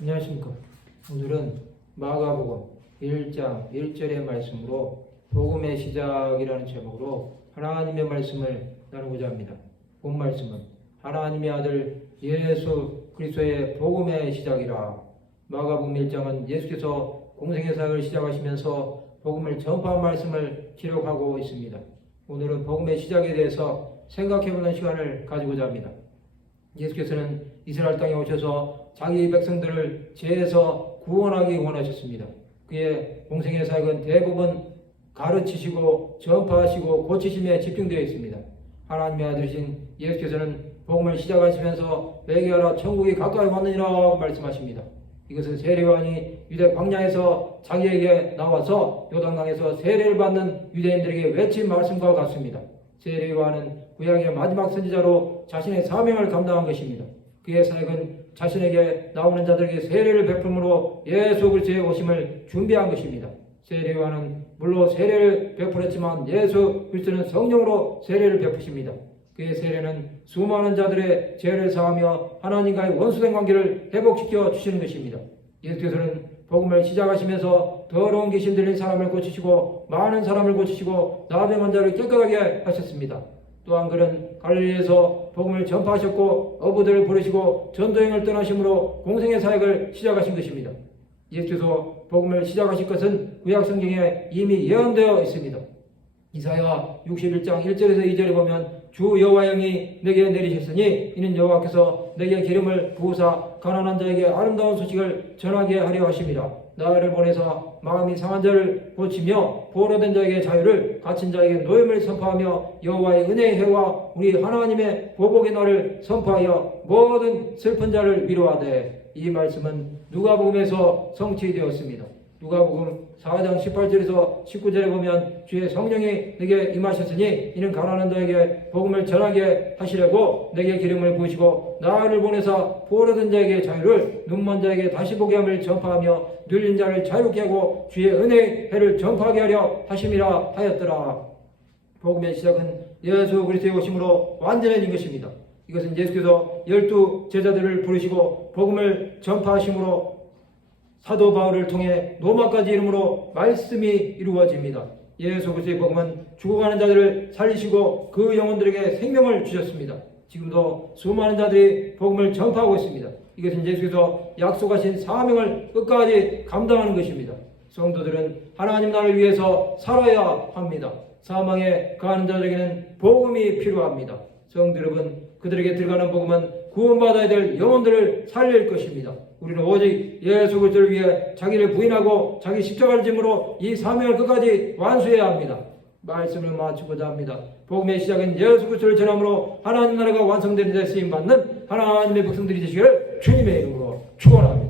안녕하십니까. 오늘은 마가복음 1장 1절의 말씀으로 복음의 시작이라는 제목으로 하나님의 말씀을 나누고자 합니다. 본 말씀은 하나님의 아들 예수 그리스도의 복음의 시작이라. 마가복음 1장은 예수께서 공생의 사역을 시작하시면서 복음을 전파한 말씀을 기록하고 있습니다. 오늘은 복음의 시작에 대해서 생각해 보는 시간을 가지고자 합니다. 예수께서는 이스라엘 땅에 오셔서 자기 백성들을 죄에서 구원하기 원하셨습니다. 그의 공생의 사역은 대부분 가르치시고 전파하시고 고치심에 집중되어 있습니다. 하나님의 아들이신 예수께서는 복음을 시작하시면서 매개하라 천국이 가까이 왔느니라 말씀하십니다. 이것은 세례요한이 유대 광야에서 자기에게 나와서 요단강에서 세례를 받는 유대인들에게 외친 말씀과 같습니다. 세례요한은 구약의 마지막 선지자로 자신의 사명을 감당한 것입니다. 그의 사역은 자신에게 나오는 자들에게 세례를 베풀므로 예수 그리스도의 오심을 준비한 것입니다. 세례요한은 물론 세례를 베풀었지만 예수 그리스도는 성령으로 세례를 베푸십니다. 그의 세례는 수많은 자들의 죄를 사하며 하나님과의 원수된 관계를 회복시켜 주시는 것입니다. 예수께서는 복음을 시작하시면서 더러운 귀신 들린 사람을 고치시고 많은 사람을 고치시고 나병 환자를 깨끗하게 하셨습니다. 또한 그는 갈릴리에서 복음을 전파하셨고 어부들을 부르시고 전도행을 떠나심으로 공생의 사역을 시작하신 것입니다. 예수께서 복음을 시작하신 것은 구약 성경에 이미 예언되어 있습니다. 이사야 61장 1절에서 2절에 보면 주 여호와 영이 내게 내리셨으니 이는 여호와께서 내게 기름을 부으사 가난한 자에게 아름다운 소식을 전하게 하려 하심이라 나를 보내사 마음이 상한 자를 고치며 보로된 자에게 자유를 갇힌 자에게 노임을 선포하며 여호와의 은혜의 해와 우리 하나님의 보복의 날을 선포하여 모든 슬픈 자를 위로하되 이 말씀은 누가복음에서 성취되었습니다. 누가복음 4장 18절에서 19절에 보면 주의 성령이 내게 임하셨으니 이는 가난한 자에게 복음을 전하게 하시려고 내게 기름을 부으시고 나를 보내사 포로된 자에게 자유를 눈먼 자에게 다시 보게 함을 전파하며 눌린 자를 자유케 하고 주의 은혜의 해를 전파하게 하려 하심이라 하였더라. 복음의 시작은 예수 그리스도의 오심으로 완전해진 것입니다. 이것은 예수께서 열두 제자들을 부르시고 복음을 전파하심으로 사도 바울을 통해 로마까지 이름으로 말씀이 이루어집니다. 예수 그리스도의 복음은 죽어가는 자들을 살리시고 그 영혼들에게 생명을 주셨습니다. 지금도 수많은 자들이 복음을 전파하고 있습니다. 이것은 예수께서 약속하신 사명을 끝까지 감당하는 것입니다. 성도들은 하나님 나라를 위해서 살아야 합니다. 사망에 가는 자들에게는 복음이 필요합니다. 성도 여러분, 그들에게 들어가는 복음은 구원받아야 될 영혼들을 살릴 것입니다. 우리는 오직 예수 그리스도를 위해 자기를 부인하고 자기 십자가를 짐으로 이 사명을 끝까지 완수해야 합니다. 말씀을 마치고자 합니다. 복음의 시작은 예수 그리스도를 전함으로 하나님 나라가 완성되는 데 쓰임 받는 하나님의 백성들이 되시기를 주님의 이름으로 축원합니다.